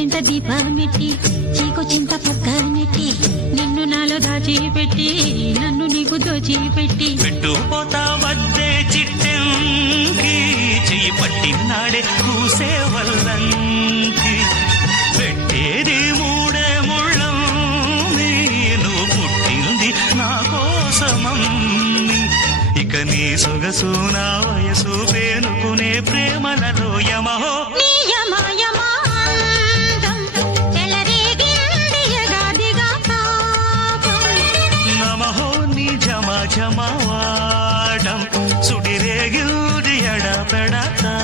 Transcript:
ఇంటింట దీపమెట్టి చీకు చింత పక్క నెట్టి నిన్ను నాలో దాచిపెట్టి నన్ను నీకు దోచిపెట్టి పెట్టుపోతా వద్దే చిట్టెంకి చెయ్యి పట్టినాడే కూసే వల్లంకి పెట్టేది మూడే ముళ్ళం నువ్వు పుట్టింది నా కోసమమ్మి ఇక నీ సొగసు నా వయసు పేనుకునే ప్రేమలలో యమహో జమవాడం సుడిరేగిల్ది ఎడపెడతా